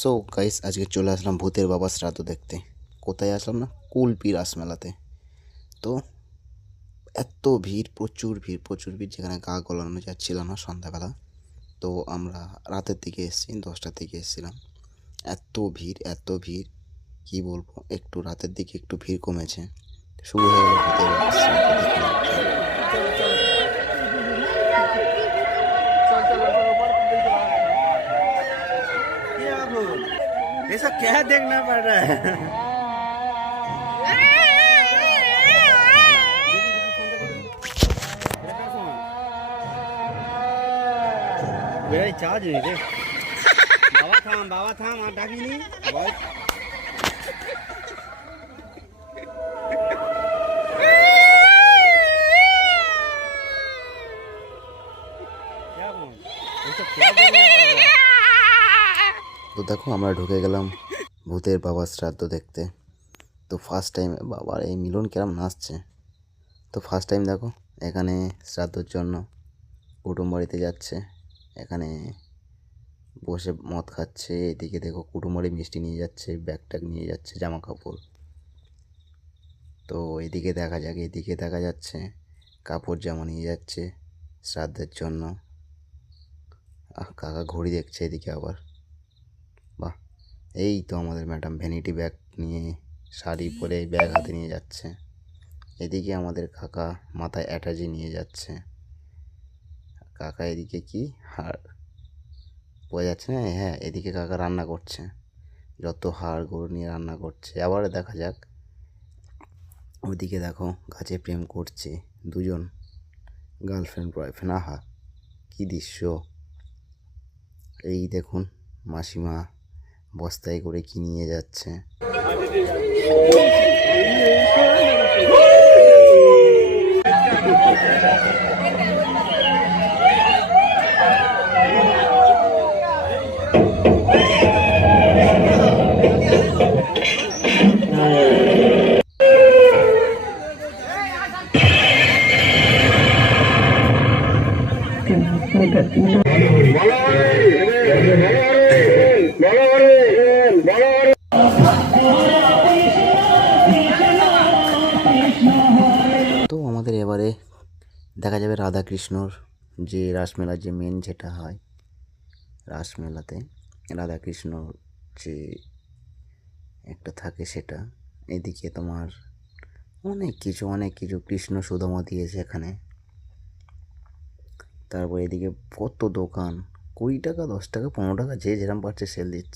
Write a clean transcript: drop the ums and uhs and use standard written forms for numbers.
So guys, আজকে চলে আসলাম ভূতের বাবা শ্রাদ্ধ দেখতে। কোথায় আসলাম না, কুলপি রাসমেলাতে। তো এত ভিড়, প্রচুর ভিড়, প্রচুর ভিড়, যেখানে গা গলানো যাচ্ছিল না সন্ধ্যাবেলা। তো আমরা রাতের দিকে এসেছি, 10টার দিকে এসেছিলাম। এত ভিড়, এত ভিড়, কি বলবো। একটু রাতের দিকে একটু ভিড় কমেছে। শুরু হয়ে গেল ভূতের বাবার শ্রাদ্ধ, দেখুন একবার। ऐसा क्या देखना पड़ रहा है? मेरा चार्ज नहीं थे। बाबा थाम आ डाकी नहीं बहुत। क्या बोल ऐसा क्या देखना पड़ रहा है? তো দেখো, আমরা ঢুকে গেলাম ভূতের বাবার শ্রাদ্ধ দেখতে। তো ফার্স্ট টাইম, বাবার এই মিলন কেরম নাচছে। তো ফার্স্ট টাইম দেখো, এখানে শ্রাদ্ধর জন্য কুটুম বাড়িতে যাচ্ছে। এখানে বসে মদ খাচ্ছে। এদিকে দেখো, কুটুম বাড়ি মিষ্টি নিয়ে যাচ্ছে, ব্যাগ ট্যাগ নিয়ে যাচ্ছে, জামা কাপড়। তো এদিকে দেখা যাক, এদিকে দেখা যাচ্ছে কাপড় জামা নিয়ে যাচ্ছে শ্রাদ্ধের জন্য। কাকা ঘড়ি দেখছে এদিকে আবার। বাহ, এই তো আমাদের ম্যাডাম ভ্যানিটি ব্যাগ নিয়ে, শাড়ি পরে ব্যাগ হাতে নিয়ে যাচ্ছে। এদিকে আমাদের কাকা মাথায় অ্যাটাজি নিয়ে যাচ্ছে। কাকা এদিকে কি হাড় বোঝা যাচ্ছে না। হ্যাঁ, এদিকে কাকা রান্না করছে, যত হাড় গরু নিয়ে রান্না করছে। আবার দেখা যাক, ওইদিকে দেখো গাছে প্রেম করছে দুজন, গার্লফ্রেন্ড বয়ফ্রেন্ড। আহা, কি দৃশ্য। এই দেখুন, মাসিমা বস্তায় করে কি নিয়ে যাচ্ছে। তো আমাদের এবারে দেখা যাবে রাধাকৃষ্ণর যে রাসমেলার যে মেন যেটা হয় রাসমেলাতে, রাধাকৃষ্ণর যে একটা থাকে সেটা। এদিকে তোমার অনেক কিছু অনেক কিছু কৃষ্ণ সুদামা দিয়েছে এখানে। তারপর এদিকে কত দোকান, 20 টাকা, 10 টাকা, 15 টাকা, যে যেরকম পারছে সেল দিচ্ছে।